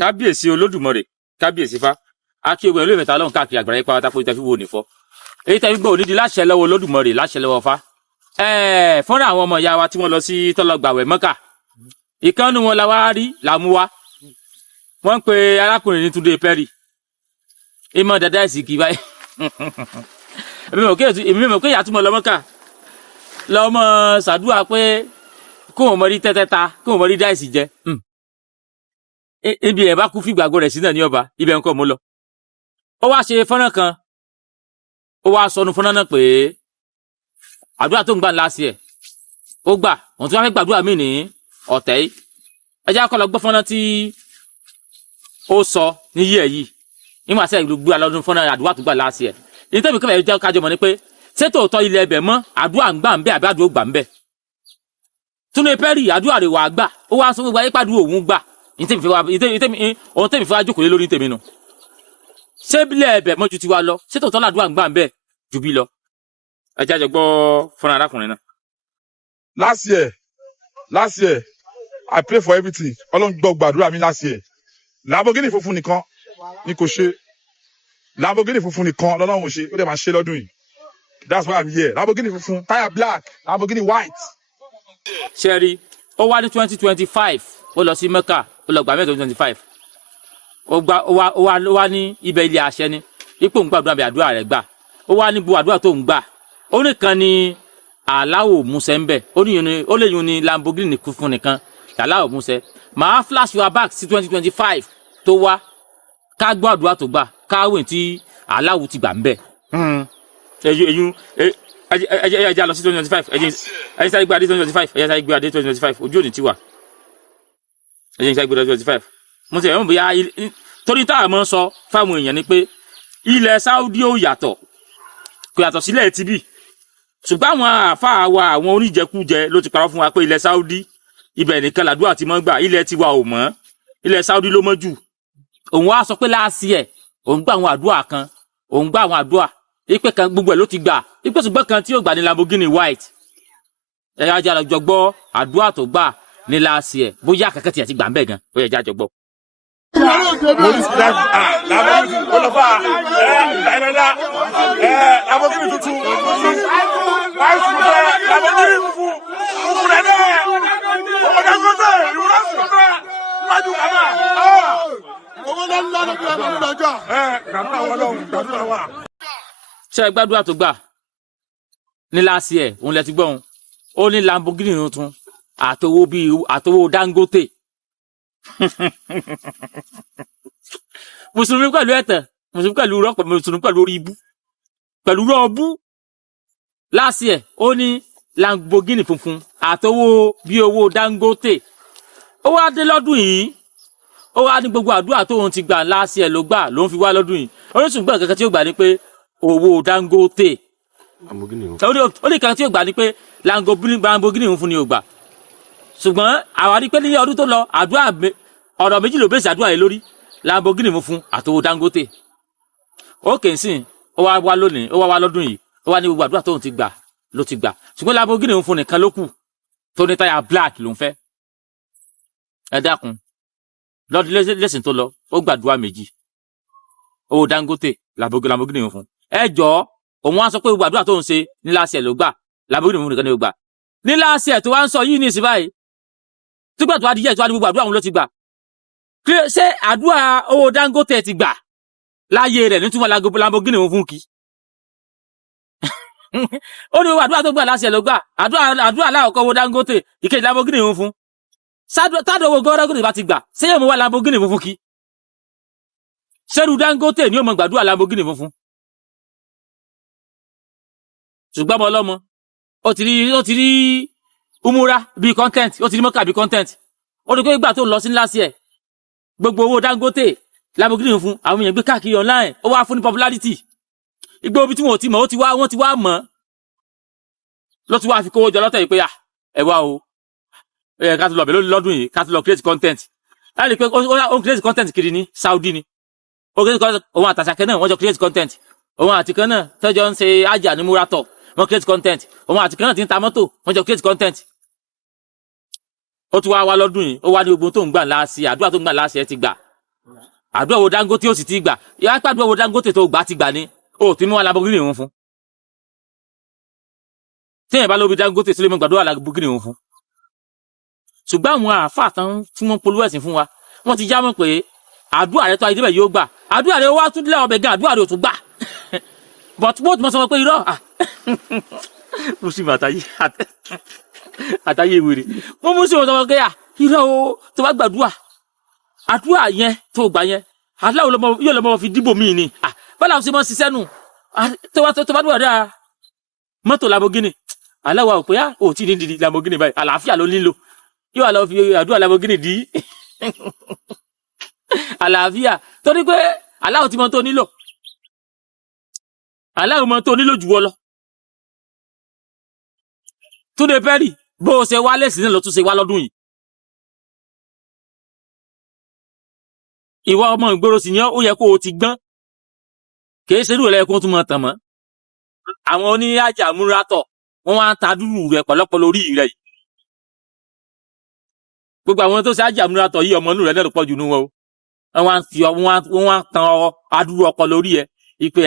kábíyèsí olódùmarè kábíyèsí fá akí ogun ìlú ìmẹta lọ́hùn káàkiri àgbàrá ipa wátápọ̀ ìtẹ́fí wo nìfọ́ èyí tẹ́fí gbọ́ ònídìí láṣẹ lọ́wọ́ olódùmarè láṣẹ lọ́wọ́ fá fúnra àwọn ọmọ ìyá wa tí wọ́n lọ sí tọ́lọ́gbàwẹ̀ mọ́kà ìkànnì wọn la wá rí làmú wa wọ́n ń pe arákùnrin ní Túndé Pẹ́rì ìmọ̀ dada ẹ̀sìn kì í báyìí èmi mọ̀ pé ìyá tí mo lọ mọ́kà lọ́mọ ṣàdúrà pé kóun mọ rí tẹ́tẹ́ta kóun mọ rí dáìsì jẹ ibi ẹ̀ bá kú fìgbàgbọ́ rẹ̀ sí náà ní ọba ibẹ̀ ń kọ́ mo lọ. ó wá ṣe fọ́nrán kan ó wá sọnù fọ́nrán náà pé àdúrà tó ń gbà ńlá sí ẹ̀ ó gbà òun tí wọ́n fẹ́ gbàdúrà mí ní ọ̀tẹ̀ yìí ẹ jẹ́ kó lọ gbọ́ fọ́nrán tí ó sọ níyí ẹ̀ yìí nígbà tí ẹ̀ gbé alọ́dún fọ́nrán àdúrà tó gbà ńlá sí ẹ̀ ní tẹ́mi kẹ́fẹ́ jẹ́ kájọ mọ̀ ni pé ṣé tòótọ́ ilẹ̀ ẹbẹ̀ mọ́ àdúrà ń gbà ń bẹ́ àbí àdúrà ó gbà ń bẹ́ Túndé Pẹ́rì àdúrà rẹ̀ wà gbà ó wá sọ gbogbo ayé pàdúrà òun gbà ohun tẹ́mi fi wá jókòó lé lórí tèmi nù ṣé bílẹ̀ ẹbẹ̀ mọ́jú ti wá lọ ṣé tòótọ́ làdúrà ń gbà ń bẹ́ jù bí lọ ẹ jájọ gbọ́ fúnra arákùnrin náà. Last year I pray for everything Ọlọ́run gbọ́ gbàdúrà mi last year Lamborghini funfun nìkan ni kò ṣe Lamborghini funfun nìkan lọ́lọ́run ò ṣe ó dẹ̀ máa ṣe lọ́dún yìí that's why I'm here Lamborghini funfun tire black Lamborghini white. ṣẹ́rí ó wá ní 2025 ó lọ sí Mẹ́kà ó lọ gbà mẹ́ta 2025 ó wá ní ibẹ̀ ilé àṣẹ ni ipò ń gbàdúrà bí àdúrà rẹ̀ gbà ó wá ní gbogbo àdúrà tó ń gbà ó nìkan ni aláwò musẹ ń bẹ ó lè yun ni Lamborghini funfun nìkan aláwò musẹ màá flash your back sí 2025 tó wá ká gbọ́ àdúrà tó gbà káwé tí aláwò ti gbà ń bẹ. ẹjẹ lọ sí 2025 ẹjẹ sáré gbé adé 2025 ẹjẹ sáré gbé adé 2025 ojú òní ti wà ẹjẹ sáré gbé adé 2025 mo ti ẹ̀ mọ̀ bóyá torí táwọn ọmọ sọ fáwọn èèyàn ni pé ilẹ̀ Saudi ó yàtọ̀ kò yàtọ̀ sílẹ̀ tibí ṣùgbọ́n àwọn àáfàá wa àwọn oníjẹkújẹ ló ti parọ́ fún wa pé ilẹ̀ Saudi ibẹ̀ nìkan làdúrà ti mọ́ gbà ilẹ̀ tiwa ò mọ́ ilẹ̀ Saudi ló mọ́ jù òun wá sọ pé láàsì ẹ̀ òun gbà àwọn àdúrà kan òun gbà àwọn àdúrà ipe kan gbogbo ẹ̀ ló ti gbà ipe ṣùgbọ́n kan tí yóò gbà ní Lamborghini white ẹ̀yà ajá lọ jọgbọ́ àdúrà tó gbà ní láàsì ẹ̀ bóyá kẹ̀kẹ́ tiẹ̀ ti gbà ń bẹ̀ gan ó yẹ já jọgbọ́. Lamborghini tuntun white Lamborghini funfun rẹ̀ bẹ́ẹ̀ ọmọdé gbọ́dọ̀ ìwúrọ̀ sọ̀tọ̀ wájú kàmá. owó lọ́nà ló bí ọmọ mi lọ́jọ́. gbàdúrà wà. ṣé ẹ gbàdúrà tó gbà ní láàsì ẹ̀ òun lẹ ti gbọ́ òun ó ní Lamborghini tuntun àtowó Dangote mùsùlùmí pẹ̀lú ẹ̀tẹ̀ mùsùlùmí pẹ̀lú rọ́pọ̀ mùsùlùmí pẹ̀lú orí ibú pẹ̀lú rọ́ọ̀bù láàsì ẹ̀ ó ní Lamborghini funfun àtowó bí owó Dangote ó wá dé lọ́dún yìí ó wá ní gbogbo àdúrà tóun ti gbà láàsì ẹ̀ ló gbà ló ń fi wá lọ́dún yìí oríṣùgbọ́n kankan tí ó gbà ní pé owó Dangote ó ní kankan tí ó gbà ní pé Lamborghini funfun ni ó gbà ṣùgbọ́n àwárí pé ní ọdún tó lọ àdúrà ọ̀rọ̀ méjì ló bèsì àdúrà yìí lórí Lamborghini funfun àtowó Dangote ó kè ń sìn ó wá wá lónìí ó wá wá lọ́dún yìí ó wá ní gbogbo àdúrà tóun ti gbà ló ti gbà ṣùgbọ́n Lamborghini funfun nìkan ló kù tó ní táyà black ló ń fẹ́ ẹ dákun lọ́dún lẹ́sìn tó lọ ó gbàdúrà méjì owó Dangote Lamborghini funfun ẹ jọ òun wá sọ pé gbogbo àdúrà tóun ṣe ní láṣẹ ló gbà Lamborghini funfun nìkan ni ó gbà ní láṣẹ tó wá ń sọ yìí ní ìsìn báyìí túgbà tó wá di jẹ́ tó wá ní gbogbo àdúrà òun ló ti gbà ṣé àdúrà owó Dangote ti gbà láyé rẹ̀ nítorí Lamborghini funfun kì í ó ní gbogbo àdúrà tó gbà láṣẹ ló gbà àdúrà aláwọ̀kọ́ owó Dangote ìkejì Lamborghini funfun tádọ̀ owó Dangote bá ti gbà ṣé yóò mú wá Lamborghini funfun kì í ṣẹ́rù Dangote ni ó mọ gbàdúrà Lamborghini funfun ṣùgbọ́n ọmọ ọlọ́mọ ó ti rí umura bíi content ó ti rí mọ́kà bíi content ó ní pé ìgbà tó lọ sí ńlá sí ẹ̀ gbogbo owó Dangote Lamborghini fún àwọn èèyàn gbé káàkiri online ó wá fún ní popularity igbó ibi tí wọn ò ti mọ̀ wọ́n ti wá mọ̀ ló ti wá fi kówó jọ lọ́tọ̀ yìí pé ẹ wá o ká tó lọ bẹ̀ lọ́dún yìí ká tó lọ create content láti pé ó ń create content kiri ní Saudi ni ó create content òun àtàṣàkẹ́ náà wọ́n jọ create content òun àtìkan náà tọ́jọ́ ń ṣe ájà ní múratọ̀ wọ́n create content òun àtìkan náà ti ń ta mọ́tò wọ́n jọ create content ó tún wá lọ́dún yìí ó wá ní gbogbo tó ń gbà láàṣì àdúrà tó ń gbà láàṣì ẹ ti gbà àdúrà wo Dangote ó sì ti gbà ìyá pàdúrà wo Dangote tó gbà ti gbà ni ó ti mú wa Lamborghini òun fún téèyàn bá lóbi Dangote sílé mọ́ gbàdúrà Lamborghini òun fún ṣùgbọ́n àwọn àáfàá tán tí wọ́n polówó ẹ̀sìn fún wa wọ́n ti já mọ́ pé àdúrà rẹ tó ayé débẹ̀ yóò gbà àdúrà rẹ wá tún lẹ́ ọbẹ̀ gan àdúrà rẹ ò tún gbà but bó ti mọ sọ pé irọ́ muslim àtàyè wèrè wọ́n muslim sọ pé irọ́ o tó bá gbàdúrà àdúrà yẹn tó gbà yẹn aláwo yóò lọ́mọ fi dìbò míì ni bọ́lá àwọn sì mọ́ ṣiṣẹ́ nù tó bá dúrà dáa mọ́tò Lamborghini aláwo àwọn pé ò tí ní di Lamborghini báyìí àlàáfíà ló nílò yóò wà lọ fi àdúrà Lamborghini dì í àlàáfíà torí pé aláwo ti mọ tó nílò aláwo mọ tó nílò jù wọ́ lọ Túndé Perry bó o ṣe wá lẹ́sìn náà lọ tún ṣe wá lọ́dún yìí ìwà ọmọ ìgboro sì ni ó yẹ kó o ti gbọ́n kìí ṣe irú ẹ̀ lẹ́kùn tún mọ̀ tàn mọ́ àwọn oníyàjà múratọ̀ wọ́n wá ń ta dúró rẹ̀ pọ̀lọpọ̀ lórí rẹ̀ yìí gbogbo àwọn tó ṣe àjà múratọ̀ yìí ọmọ inú rẹ̀ lẹ́nu pọ̀ jù nú wọn o wọ́n wá ń tan adúrú ọkọ̀ lórí ẹ̀ ipe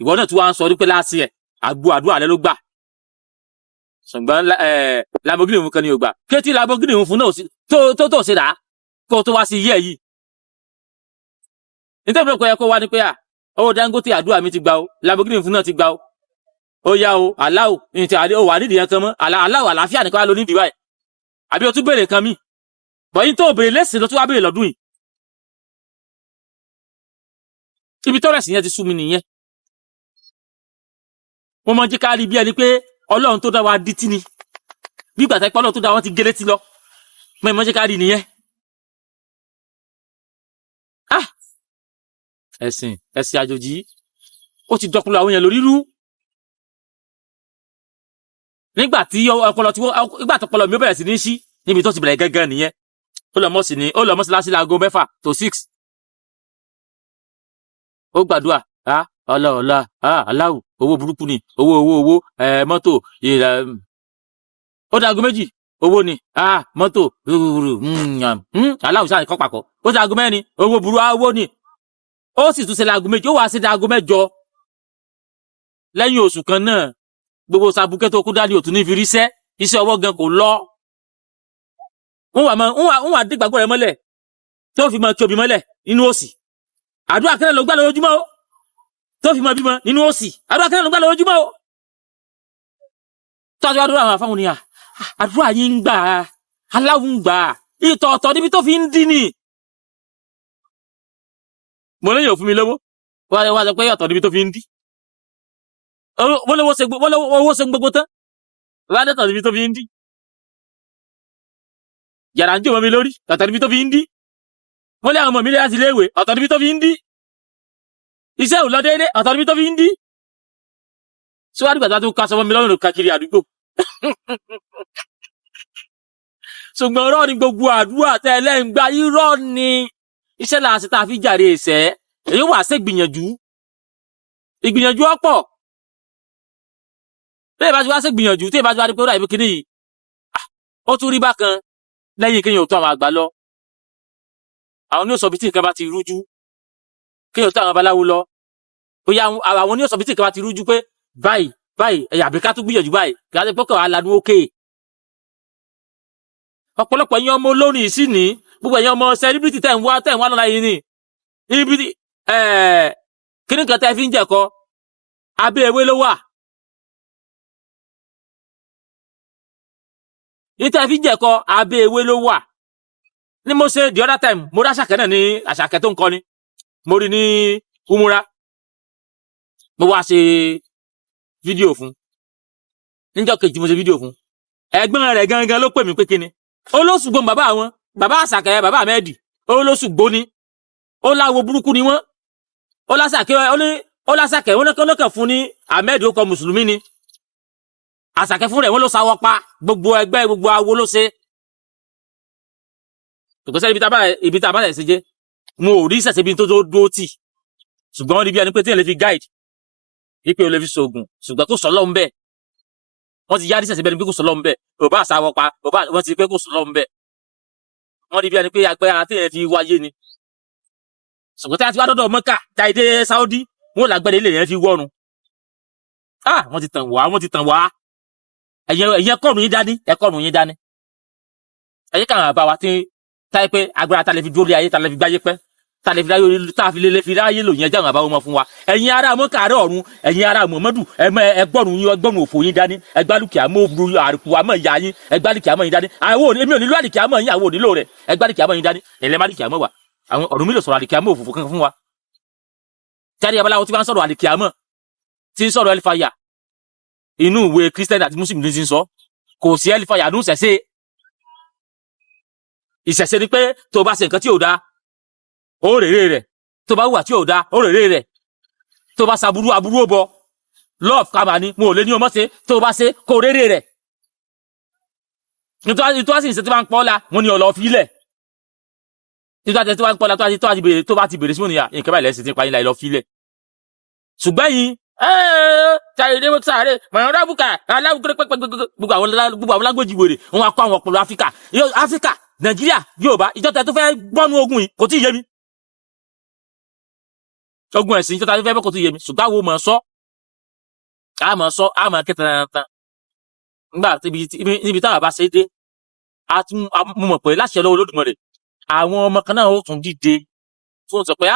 ìwọ náà tí wọ́n á sọ wípé láti ẹ̀ àdúrà rẹ̀ ló gbà ṣùgbọ́n Lamborghini òun kan ni ò gbà kétí Lamborghini òun fún náà tó ṣe rà á kó tó wá sí iye yìí nítorí pé kò yẹ kó wá ní pé owó Dangote àdúrà mi ti gbà o Lamborghini fún náà ti gbà o ó yá o aláwò ní ti àdé ó wà nídìí yẹn kan mọ́ aláwò àlàáfíà nìkan wá ló nídìí báyìí àbí o tún béèrè kan mí bọ̀yìn tó béèrè lẹ́sìn ló tún wá béèrè lọ́dún yìí ibi tó rẹ̀sìn yẹn ti sú mi nìyẹn wọ́n mọ jẹ́ ká rí bí ẹni pé Ọlọ́run tó dá wa dítí ni bí ìgbà tẹ́pẹ́ Ọlọ́run tó dá wọn ti gé létí lọ mọ jẹ́ ká rí nìyẹn ẹ̀sìn àjòjì ó ti dọkùnlọ àwọn èèyàn lórí rú nígbà tí ọpọlọ mi ó bẹ̀rẹ̀ sí ní ṣí níbi tó ti bẹ̀rẹ̀ gángan nìyẹn ó lọ mọ́sí láti láago 6 tó 6 ó gbàdúrà ọlọ́ọ̀lá aláwù owó burúkú ni owó mọ́tò ó dáago 2 owó ni mọ́tò aláwù sáà nìkan pàkọ́ ó dáago 4 owó burú owó ni ó sì tún ṣe láago 2 ó wá sí dáago 8 lẹ́yìn oṣù kan náà gbogbo sàbùkẹ́ tó kú dání òtún ní fi ríṣẹ́ iṣẹ́ ọwọ́ gan kò lọ wọ́n wà dígbàgbọ́ rẹ̀ mọ́lẹ̀ tó fi mọ kí obì mọ́lẹ̀ nínú òsì àdúrà kẹ́lẹ́ ló gbà lójúmọ́ o tó fi mọ bímọ nínú òsì àdúrà kẹ́lẹ́ ló gbà lójúmọ́ o tó àti àdúrà àwọn afáwọn ni àdúrà yín ń gbà aláwọ̀ ń gbà ìtọ̀ ọ̀tọ̀ níbi tó fi ń dín ní mo lẹ́yìn òfin mi lówó wọ́n wá sọ pé ọ̀tọ̀ níbi tó fi ń dín wọ́n lówó ṣe gbogbo tán wọ́n á dẹ́tọ̀ níbi tó fi ń dín yàrá ń jò mọ́ mi lórí ọ̀tọ̀ níbi tó fi ń dín wọ́n lé àwọn ọmọ mi láti léèwé ọ̀tọ̀ níbi tó fi ń dín iṣẹ́ ò lọ déédé ọ̀tọ̀ níbi tó fi ń dín síwájú gbàtà tó ká sọmọ mi lọ́rùn káàkiri àdúgbò ṣùgbọ́n ọ̀rọ̀ ni gbogbo àdúrà tẹ́lẹ̀ ń gba irọ́ ni iṣẹ́ làásì tá a fi jàre ẹ̀sẹ̀ èyí wà sí ìgbìyànjú ọ̀pọ̀ tí èyí bá ti wá sí ìgbìyànjú tí èyí bá ti wá rí pé ó rà ibi kíní yìí ó tún rí bákan lẹ́yìn kéèyàn tó àwọn àgbà lọ àwọn oníṣọ́ bí tí nǹkan bá ti rújú kéèyàn tó àwọn babaláwo lọ bóyá àwọn oníṣọ́ bí tí nǹkan bá ti rújú pé báyìí ẹ̀yà àbíká tó gbìyànjú báyìí kí á ti pọ́kàn aládùn òkè ọ̀pọ̀lọpọ̀ ẹ̀yin ọmọ olórin sí ní gbogbo ẹ̀yin ọmọ celebrity tẹ̀ ń wá lọ́la yìí ni ibi kíní kan tẹ́ fi ń jẹ̀kọ́ abẹ́ ewé ló wà ní tẹ́ fi ń jẹ̀kọ́ abẹ́ ewé ló wà ní mo ṣe the other time mo rí Àṣàkẹ́ náà ní Àṣàkẹ́ tó ń kọ́ni mo rí ní umura mo wá ṣe fídíò fún níjọ́ kejì mo ṣe fídíò fún ẹ̀gbọ́n rẹ̀ gangan ló pè mí pé kíni olóṣùgbọ́n bàbá wọn bàbá Àṣàkẹ́ bàbá Ahmed olóṣùgbọ́n ni ó láwo burúkú ni wọ́n ó lásàkẹ́ wọn lọ́kàn fún ní Ahmed ó kọ mùsùlùmí ni Àṣàkẹ́ fún rẹ̀ wọ́n ló sáwọ́ pa gbogbo ẹgbẹ́ gbogbo awo ló ṣe tòkòsẹ́ ibi tá a bá rẹ̀ ṣe jẹ́ mo ò rí ìṣẹ̀ṣẹ̀ bí tó dúró tì ṣùgbọ́n wọ́n rí bí ẹni pé tí èèyàn lè fi guide wípé o lè fi ṣoògùn ṣùgbọ́n kò sọ́lọ́ ń bẹ̀ wọ́n ti yára ìṣẹ̀ṣẹ̀ bẹ́ẹ̀ ni pé kò sọ́lọ́ ń bẹ̀ ò bá àṣàwọ̀ pa wọ́n ti pé kò sọ́lọ́ ń bẹ̀ wọ́n rí bí ẹni pé agbẹ́ ara tí èèyàn fi wáyé ni ṣùgbọ́n tí a ti wá dọ́dọ̀ Mọ́kà tá a dé Saudi wọn làgbẹ́dẹ ilé yẹn fi wọ́run wọ́n ti tàn wá ẹ̀yẹ kọ́ọ̀rùn yín dání ẹ̀kọ́ọ̀rùn yín dání ẹ̀yẹ káwọn àbá wa ti táyé pé agbára tá a lè fi dúró lé ayé tá a lè fi gbáyé pẹ́ tá a lè fi ráyé tá a fi lè fi ráyé lò yẹn jáwọn àbá wọn fún wa ẹ̀yin ará Mọ́kà àárẹ̀ ọ̀run ẹ̀yin ará Muhammadu ẹgbọ́rùn òfò yín dání ẹgbálùkì àmọ́ òfurufú àrùkù àmọ́ ìyá yín ẹgbálùkì àmọ́ yín dání èmi ò nílò àdìkì àmọ́ yín àwọn ò nílò rẹ̀ ẹgbálùkì àmọ́ yín dání ẹlẹ́màdìkì àmọ́ wa àwọn ọ̀run mi lè sọ̀rọ̀ àdìkì àmọ́ òfò kankan fún wa jáde abaláwo tí wọ́n sọ̀rọ̀ àdìkì àmọ́ tí ń sọ̀rọ̀ ẹlifàyà inú ìwé Christian àti Muslim ní ti ń sọ kò sí ẹlifàyà ní ìṣẹ̀ṣe ni pé tó bá ṣe nǹkan tí ò dáa ó rèrè rẹ̀ tó bá hùwà tí ò dáa ó rèrè rẹ̀ tó bá ṣàbúrú aburú ó bọ love kama ni mo ò lè ní ọmọ ṣe tó bá ṣe kó rèrè rẹ̀ nítorí sì ń ṣe tí wọ́n ń pọ́ la wọ́n ní ọ̀lọ́ fi lẹ̀ nítorí tí wọ́n ń pọ́ la tó bá ti bèrè sí wọn nìyà nǹkan báyìí lẹ́sìn tí ń pa yín láì lọ fi lẹ̀ ṣùgbọ́n yìí tàyèdè sáré mọ̀ràn rábùkà gbogbo àwọn lágbèjì wèrè wọn kọ́ àwọn ọpọlọ Áfíríkà Nàìjíríà Yorùbá ìjọta tó fẹ́ gbọ́nú ogun yìí kò tí ì yé mi ogun ẹ̀sìn ìjọta tó fẹ́ bọ́ kò tí ì yé mi ṣùgbọ́n àwọn a mọ̀ kẹtàntàn nígbà níbi táwọn bá ṣe dé mo mọ̀ pé láṣẹ lọ́wọ́ Olódùmarè àwọn ọmọ kan náà ó tún dìde fún sọ pé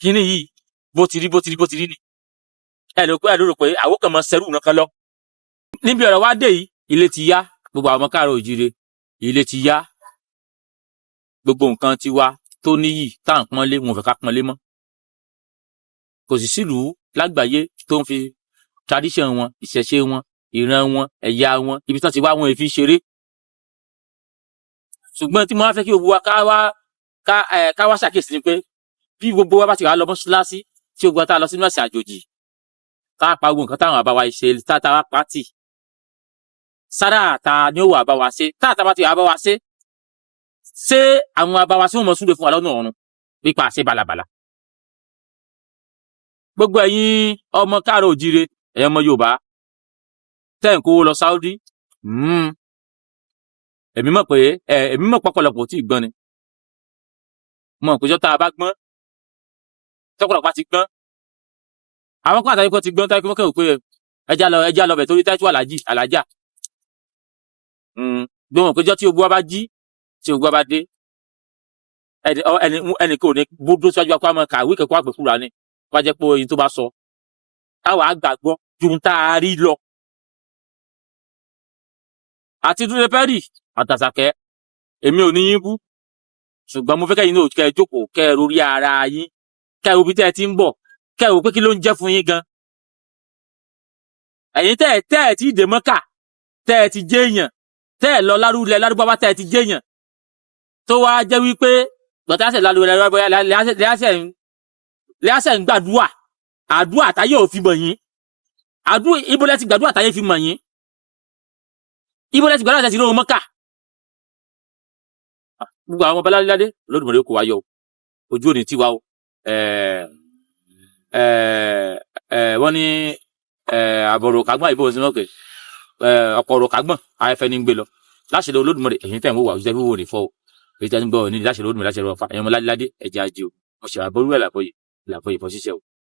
kíní yìí bó ti rí ni ẹ ló pé àwọn kan mọ sẹ́rù náà kan lọ níbi ọ̀rọ̀ wá dé yìí ilé ti yá gbogbo àwọn káàrọ̀ òjìire ilé ti yá gbogbo nǹkan ti wá tó níyì tá à ń pọ́nlé wọn fẹ́ ká pọ́nlé mọ́ kò sì sílùú lágbàáyé tó ń fi tradition wọn ìṣẹ̀ṣe wọn ìran wọn ẹ̀yà wọn ibi tí wọ́n ti wá wọn èéfín ṣeré ṣùgbọ́n tí mo wá fẹ́ kí gbogbo wa ká wá ṣàkíyèsí ni pé bí gbogbo wa bá ti wà lọ mọ́ṣáláṣí tí gbogbo wa tá a lọ sínú àṣà àjòjì tá a pa gbogbo nǹkan táwọn àbá wa ṣe tá a wá pàtì sára ta ni ó wà bá wa ṣe tá a ta bá ti wà bá wa ṣe àwọn àbá wa sí wọn mọ súnlé fún wa lọ́nà ọ̀run pípa àṣẹ balabala gbogbo ẹ̀yin ọmọ káàrọ̀ òjíire ẹ̀yin ọmọ Yorùbá tẹ́ ń kówó lọ Saudi èmi mọ̀ pọ̀pọ̀lọpọ̀ tí ì gbọ́n ni mọ̀ pé jọ́ta bá gbọ́n tọ́pọ̀lọpọ̀ ti gbọ́n àwọn kan àtàrí kan ti gbọ́n táyé kí wọ́n kẹ́wò pé ẹja lọ bẹ̀ torí táìtù àlàjà gbọ́n pé jọ́ tí ogun wa bá jí tí ogun wa bá dé ẹnì kò ní bódó síwájú akọ́ àmọ́ kàwé kẹ́kọ̀ọ́ àgbẹ̀kúra ni wá jẹ́ pé oyin tó bá sọ táwa àgbàgbọ́ ju ń tá a rí lọ àti Túndé Pẹ́rì àtàsàkẹ́ èmi ò ní yín bú ṣùgbọ́n mo fẹ́ kẹ́yìn náà kẹ́ ẹ jókòó kẹ́ ẹ rórí ara yín kẹ́ ẹ wo bí tẹ́ ẹ ti ń bọ̀ kẹ́ ẹ wo pé kí ló ń jẹ́ fún yín gan ẹ̀yin tẹ́ ẹ ti dè Mọ́kà tẹ́ ẹ ti jẹ́ èèyàn tẹ́ ẹ lọ lárúlẹ̀ lárúbáwá tẹ́ ẹ ti jẹ́ èèyàn tó wá jẹ́ wípé gbọ̀tàṣẹ̀ lárúlẹ̀ lárúbáwá lẹ́yàṣẹ̀ ń gbàdúrà àdúrà táyé ò fi mọ̀ yín ibo lẹ ti gbàdúrà táyé fi mọ̀ yín ibo lẹ ti gbàdúrà táyé ti lóhun Mọ́kà gbogbo àwọn baláládé Olódùmarè kò wá yọ ojú òní tiwa o wọ́n ní àbọ̀rọ̀ kàgbọ́n ìbò òsínú ọ̀kẹ́ ọ̀pọ̀ ọ̀rọ̀ kàgbọ́n ayẹfẹ́ ní gbé lọ láṣẹ Olódùmarè ẹ̀yìn tẹ̀ ń wò wà òṣìṣẹ́ fíwò ní fọ́ o èyí tẹ́ ń gbọ́ ní láṣẹ Olódùmarè láṣẹ rọ̀ fa ẹ̀yìn ọmọ ládé ẹ̀jẹ̀ ajé o mo ṣe àbọ̀rú ẹ̀ làbọ̀yè fọ́ ṣíṣẹ́ o.